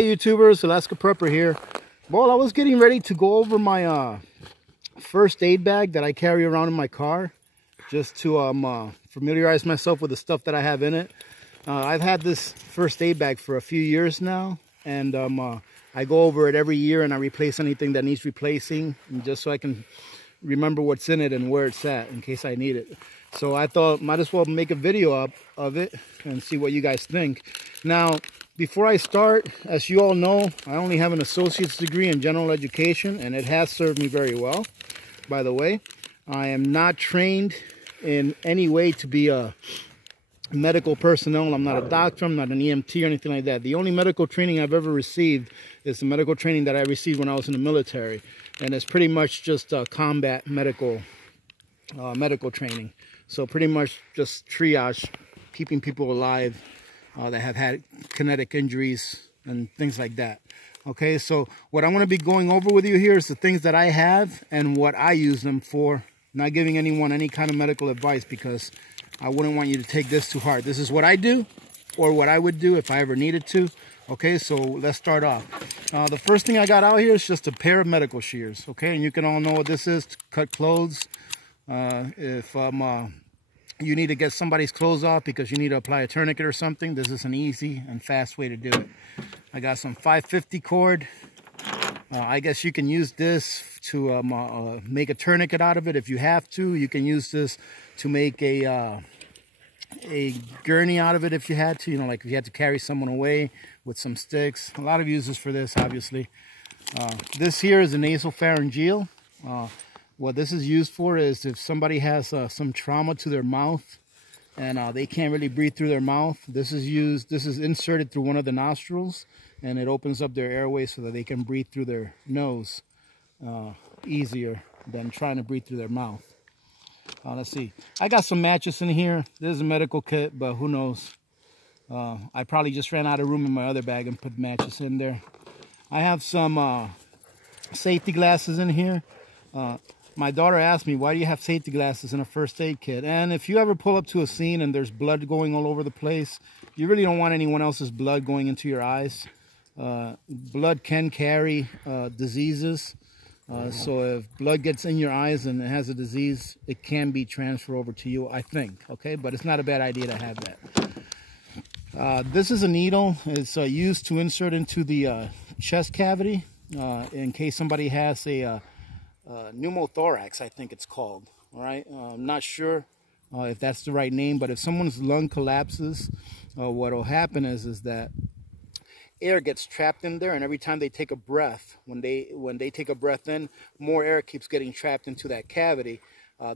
Hey YouTubers, Alaska Prepper here. Well, I was getting ready to go over my first aid bag that I carry around in my car, just to familiarize myself with the stuff that I have in it. I've had this first aid bag for a few years now, and I go over it every year and I replace anything that needs replacing, and just so I can remember what's in it and where it's at in case I need it. So I thought might as well make a video up of it and see what you guys think. Now, before I start, as you all know, I only have an associate's degree in general education, and it has served me very well, by the way. I am not trained in any way to be a medical personnel. I'm not a doctor, I'm not an EMT or anything like that. The only medical training I've ever received is the medical training that I received when I was in the military. And it's pretty much just combat medical training. So pretty much just triage, keeping people alive that have had kinetic injuries and things like that. Okay, so what I want to be going over with you here is the things that I have and what I use them for. Not giving anyone any kind of medical advice, because I wouldn't want you to take this too hard. This is what I do, or what I would do if I ever needed to. Okay, so let's start off. The first thing I got out here is just a pair of medical shears. Okay, and you can all know what this is, to cut clothes. If you need to get somebody's clothes off because you need to apply a tourniquet or something, this is an easy and fast way to do it. I got some 550 cord. I guess you can use this to make a tourniquet out of it if you have to. You can use this to make a gurney out of it if you had to. You know, like if you had to carry someone away with some sticks. A lot of uses for this, obviously. This here is a nasopharyngeal. What this is used for is if somebody has some trauma to their mouth and they can't really breathe through their mouth. This is inserted through one of the nostrils, and it opens up their airway so that they can breathe through their nose easier than trying to breathe through their mouth. Let's see. I got some matches in here. This is a medical kit, but who knows? I probably just ran out of room in my other bag and put matches in there. I have some safety glasses in here. My daughter asked me, why do you have safety glasses in a first aid kit? And if you ever pull up to a scene and there's blood going all over the place, you really don't want anyone else's blood going into your eyes. Blood can carry diseases. So if blood gets in your eyes and it has a disease, it can be transferred over to you, I think. Okay, but it's not a bad idea to have that. This is a needle. It's used to insert into the chest cavity in case somebody has a pneumothorax, I think it's called. All right, I'm not sure if that's the right name, but if someone's lung collapses, what will happen is that air gets trapped in there, and every time they take a breath, when they take a breath in, more air keeps getting trapped into that cavity.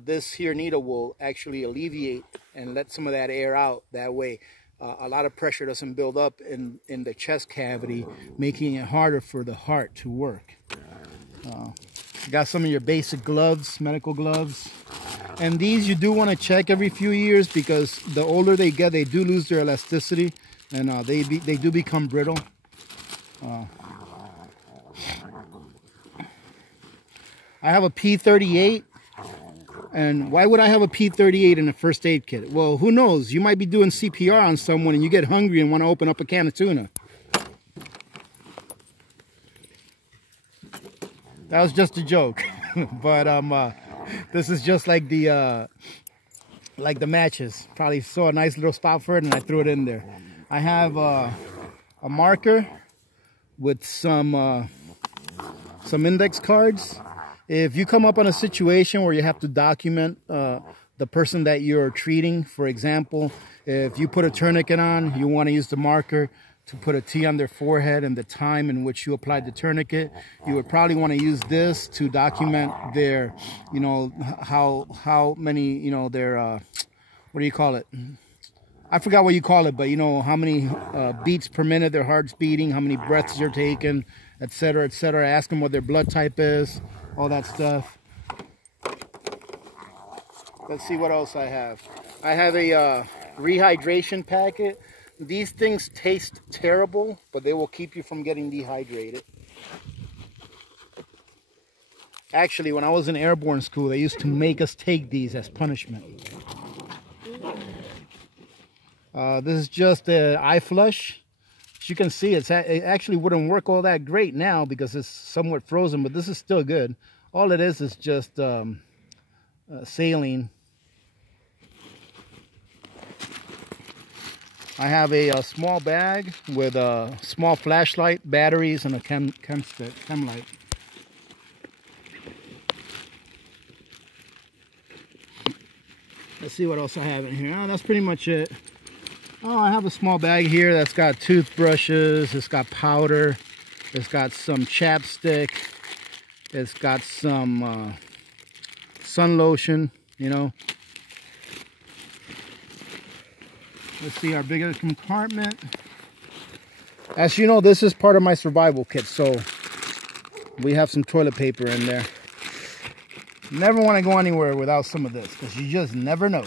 This here needle will actually alleviate and let some of that air out. That way a lot of pressure doesn't build up in the chest cavity, making it harder for the heart to work. Got some of your basic gloves, medical gloves. And these you do want to check every few years, because the older they get, they do lose their elasticity, and they do become brittle. I have a P38. And why would I have a P38 in a first aid kit? Well, who knows? You might be doing CPR on someone and you get hungry and want to open up a can of tuna. That was just a joke. But this is just like the matches. Probably saw a nice little spot for it and I threw it in there. I have a marker with some index cards. If you come up on a situation where you have to document the person that you're treating, for example, if you put a tourniquet on, you want to use the marker to put a T on their forehead and the time in which you applied the tourniquet. You would probably want to use this to document their, you know, how many, you know, their, what do you call it? I forgot what you call it, but you know, how many beats per minute their heart's beating, how many breaths they're taking, etc., etc. Ask them what their blood type is, all that stuff. Let's see what else I have. I have a rehydration packet. These things taste terrible, but they will keep you from getting dehydrated. Actually, when I was in airborne school, they used to make us take these as punishment. This is just an eye flush. as you can see, it actually wouldn't work all that great now because it's somewhat frozen, but this is still good. All it is just saline. I have a small bag with a small flashlight, batteries, and a chem light. Let's see what else I have in here. Oh, that's pretty much it. Oh, I have a small bag here that's got toothbrushes, it's got powder, it's got some chapstick, it's got some sun lotion, you know. Let's see our bigger compartment. As you know, this is part of my survival kit, so we have some toilet paper in there. Never want to go anywhere without some of this, because you just never know.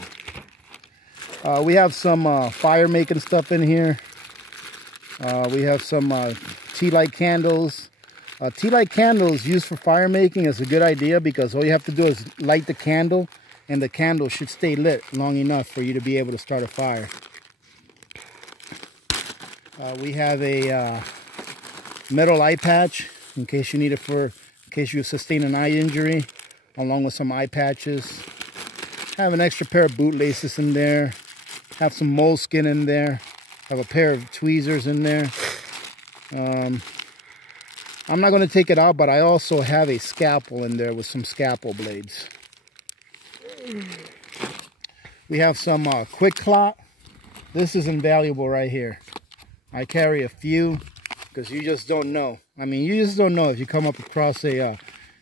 We have some fire making stuff in here. We have some tea light candles. Tea light candles used for fire making is a good idea, because all you have to do is light the candle, and the candle should stay lit long enough for you to be able to start a fire. We have a metal eye patch in case you need it in case you sustain an eye injury, along with some eye patches. Have an extra pair of bootlaces in there. Have some moleskin in there. Have a pair of tweezers in there. I'm not going to take it out, but I also have a scalpel in there with some scalpel blades. We have some quick clot. This is invaluable right here. I carry a few because you just don't know. I mean, you just don't know if you come up across a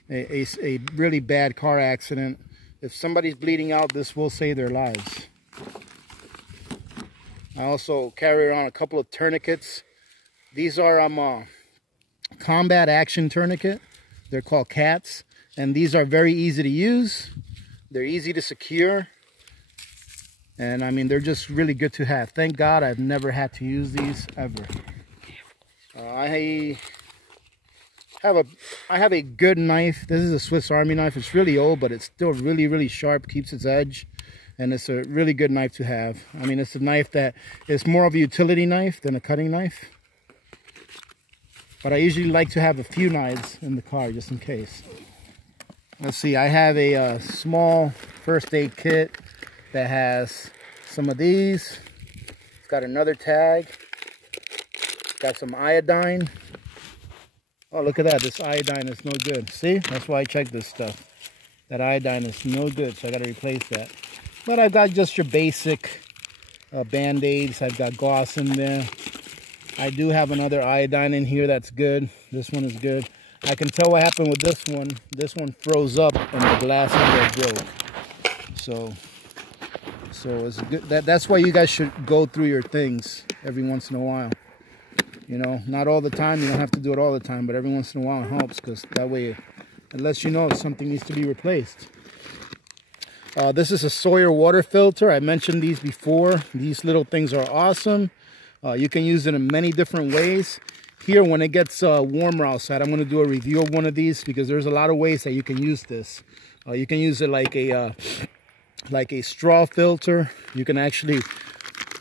really bad car accident. If somebody's bleeding out, this will save their lives. I also carry around a couple of tourniquets. These are combat action tourniquet. They're called CATs, and these are very easy to use. They're easy to secure, and I mean, they're just really good to have. Thank God I've never had to use these ever. I have a good knife. This is a Swiss Army knife. It's really old, but it's still really, really sharp, keeps its edge, and it's a really good knife to have. I mean, it's a knife that is more of a utility knife than a cutting knife. But I usually like to have a few knives in the car just in case. Let's see, I have a small first aid kit that has some of these. It's got another tag. Got some iodine. Oh, look at that. This iodine is no good. See? That's why I check this stuff. That iodine is no good, so I got to replace that. But I've got just your basic Band-Aids. I've got gauze in there. I do have another iodine in here that's good. This one is good. I can tell what happened with this one. This one froze up and the glass in there broke. So it's good. That's why you guys should go through your things every once in a while. You know, not all the time. You don't have to do it all the time, but every once in a while it helps, because that way it lets you know if something needs to be replaced. This is a Sawyer water filter. I mentioned these before. These little things are awesome. You can use it in many different ways. Here, when it gets warmer outside, I'm going to do a review of one of these, because there's a lot of ways that you can use this. You can use it like a straw filter. You can actually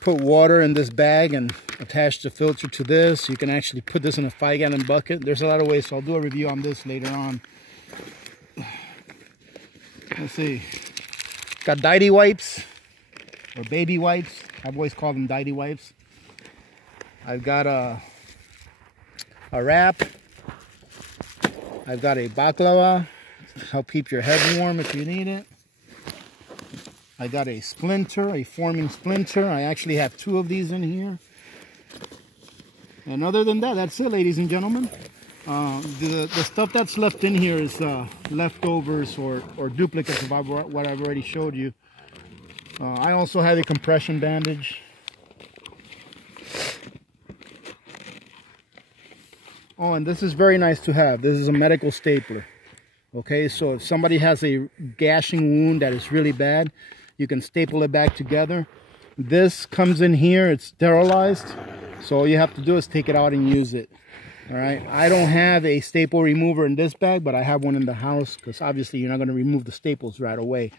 put water in this bag and attach the filter to this. You can actually put this in a 5-gallon bucket. There's a lot of ways, so I'll do a review on this later on. Let's see. Got Diety wipes, or baby wipes. I've always called them Diety wipes. I've got a wrap. I've got a baklava to help keep your head warm if you need it. I got a splinter, a forming splinter. I actually have 2 of these in here. And other than that, that's it, ladies and gentlemen. The stuff that's left in here is leftovers or duplicates of what I've already showed you. I also have a compression bandage. Oh, and this is very nice to have. This is a medical stapler. Okay, so if somebody has a gashing wound that is really bad, you can staple it back together. This comes in here, it's sterilized, so all you have to do is take it out and use it. All right, I don't have a staple remover in this bag, but I have one in the house, because obviously you're not going to remove the staples right away.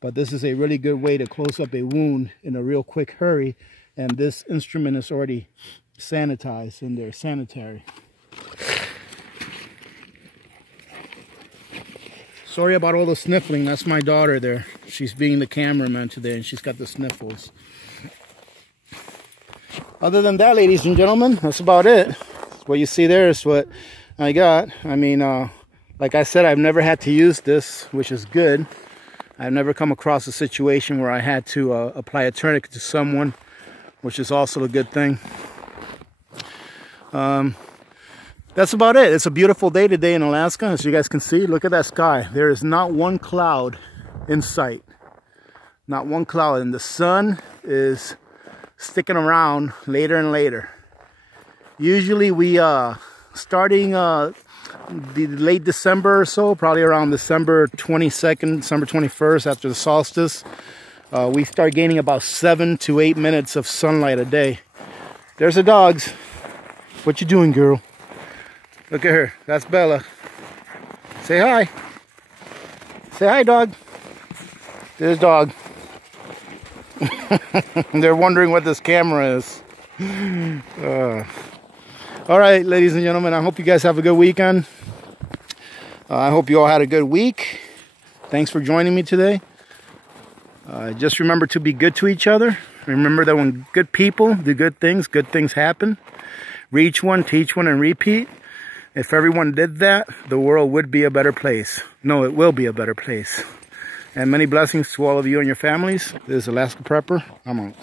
But this is a really good way to close up a wound in a real quick hurry, and this instrument is already sanitized in there, sanitary. Sorry about all the sniffling. That's my daughter there. She's being the cameraman today, and she's got the sniffles. Other than that, ladies and gentlemen, that's about it. What you see there is what I got. I mean, like I said, I've never had to use this, which is good. I've never come across a situation where I had to apply a tourniquet to someone, which is also a good thing. That's about it. It's a beautiful day today in Alaska. As you guys can see, look at that sky. There is not one cloud in sight. Not one cloud. And the sun is sticking around later and later. Usually we, starting the late December or so, probably around December 22nd, December 21st, after the solstice, we start gaining about 7 to 8 minutes of sunlight a day. There's the dogs. What you doing, girl? Look at her. That's Bella. Say hi. Say hi, dog. There's dog. They're wondering what this camera is. All right, ladies and gentlemen, I hope you guys have a good weekend. I hope you all had a good week. Thanks for joining me today. Just remember to be good to each other. Remember that when good people do good things happen. Reach one, teach one, and repeat. If everyone did that, the world would be a better place. No, it will be a better place. And many blessings to all of you and your families. This is Alaska Prepper. I'm out.